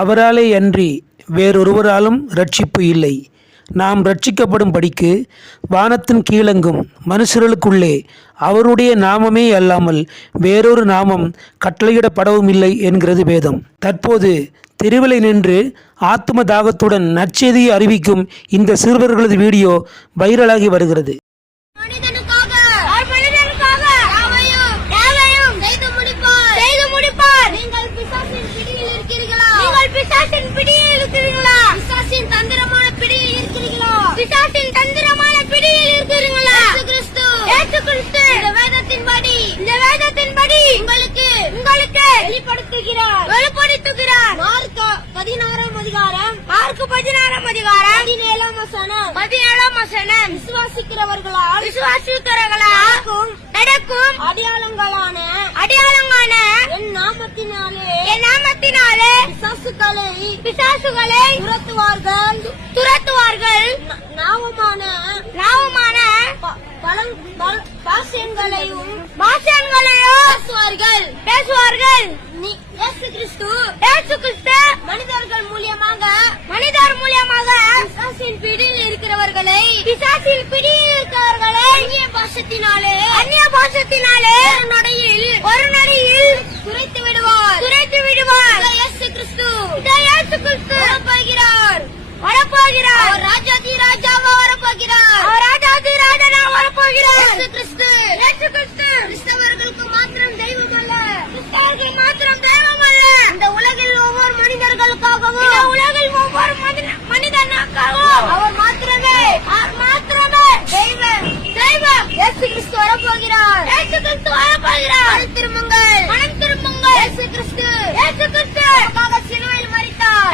அவராலே அன்றி வேறொருவராலும் இரட்சிப்பு இல்லை. நாம் இரட்சிக்கப்படும் படிக்கு வானத்தின் கீழெங்கும் மனுஷர்களுக்குள்ளே அவருடைய நாமமே அல்லாமல் வேறொரு நாமம் கட்டளையிடப்படவும் இல்லை என்கிறது வேதம். தற்போது தெருவிலை நின்று ஆத்ம தாகத்துடன் நற்செய்தியை அறிவிக்கும் இந்த சிறுவர்களது வீடியோ வைரலாகி வருகிறது. விசுவாசிக்கிறவர்களால் நடக்கும் அடையாளங்களான என் நாமத்தினாலே பிசாசுகளை துரத்துவார்கள். நாவமான பாஷைகளையும் பேசுவார்கள். இயேசு கிறிஸ்து மனிதர் மூலியமாக பிசாசின் பிடியில் இருக்கிறவர்களை அந்நிய பாஷத்தினாலே ஒரு நொடியில் குறைத்து விடுவார். இயேசு கிறிஸ்து வரப்போகிறார். அவர் ராஜாதி ராஜாவா வரப்போகிறார். இயேசு கிறிஸ்து கிறிஸ்தவர்களுக்கு மாத்திரம் தெய்வம் அல்ல. இந்த உலகில் ஒவ்வொரு மனிதர்களுக்காகவும் அவர் மாத்திரமே தெய்வம். இயேசு கிறிஸ்து வரப்போகிறார். மனம் திரும்புங்கள். இயேசு கிறிஸ்து நமக்காக சிலுவையில் மரித்தார்.